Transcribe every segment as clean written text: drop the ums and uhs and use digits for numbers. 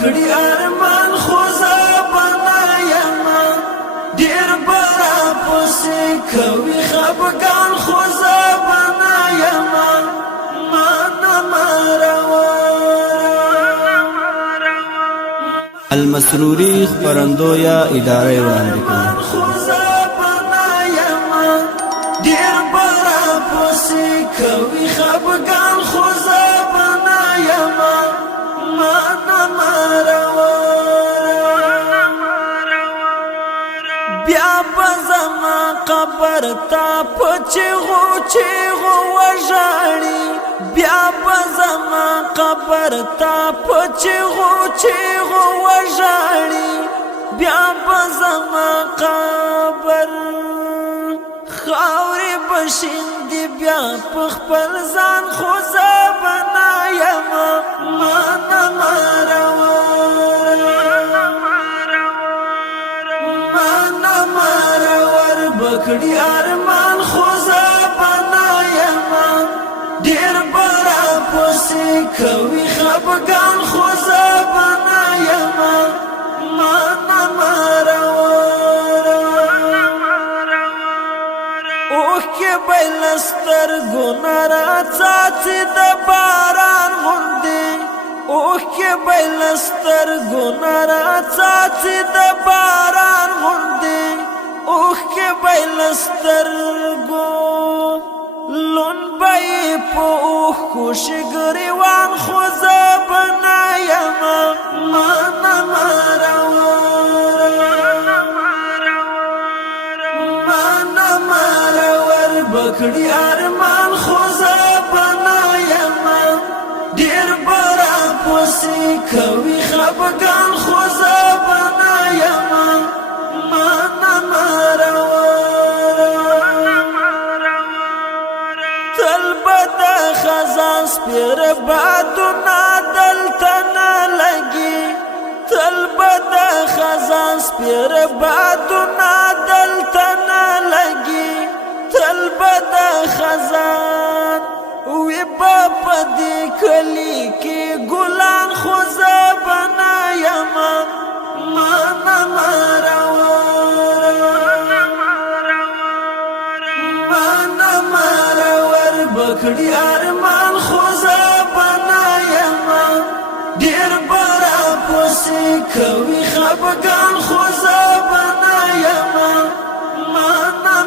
بکړي ارمان خو زبنا یما ډیر برا پسې کوي خفګان خو زبنا یما معنا المسروري خبرندویا اداره وړاندې کوي ډیر برا پسې کوي خفګان خو زبنا یما بیا بزما قبر تا پچغو چغو وژاړي بیا بزما قبر تا پچغو چغو وژاړي بیا بزما قبر خاورې بشیندي بیا په خپل ځان خو زبنا یما معنا بکړي ارمان خو زبنا یما ډیر برا پسې کوي خفګان خو زبنا یما معنا اوکه بلستر ګنارا څاڅي د باران غوندې اوکه بلستر ګنارا څاڅي د باران غوندې اوکه بلستر ګو لون بای په اوکو شګریوان خو زبنا یما معنا بکړي ارمان خو زبنا یما ډیر برا پسې کوي خفګان خو زبنا یما معنا تل بد خزان سپیر بادونه دلته نه لګي تل بد خزان سپیر بادونه دلته نه لګي تل بد خزان وی په دې کلی کې ګلان خو زبنا یما معنا بکړي ارمان خو زبنا یما ډیر برا پسې کوي خفګان خو زبنا یما معنا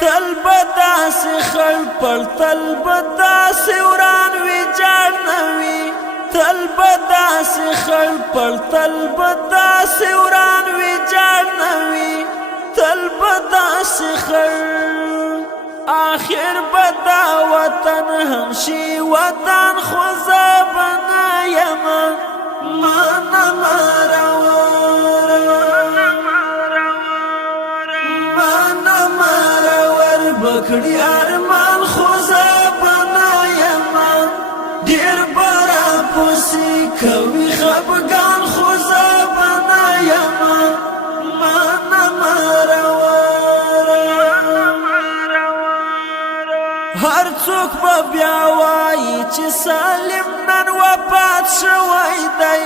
تل بداس خل پر تل بداس وران وی جانوي تل بداس خل پر تل بداس وران وی جانوي تل بداس خل آخر بدا وطن همشي وطن خو زبنا یما معنا بکړي ارمان خو زبنا یما ډیر برا پسې کوي خفګان خو زبنا یما معنا هر څوک به بیا وایي چې سالم نن وفات شوی دی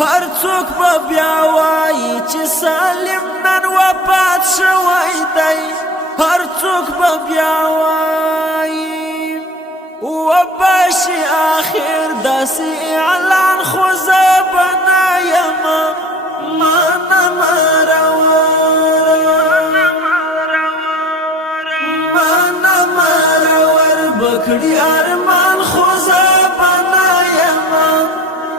هر څوک به بیا وایي چې سالم نن وفات شوی دی هر څوک به بیا وایي وبشي آخر داسې اعلان خو زبنا یما معنا بکړي ارمان خو زبنا یما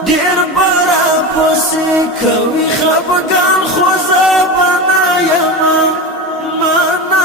ډیر برا پسې کوي خفګان خو زبنا یما معنا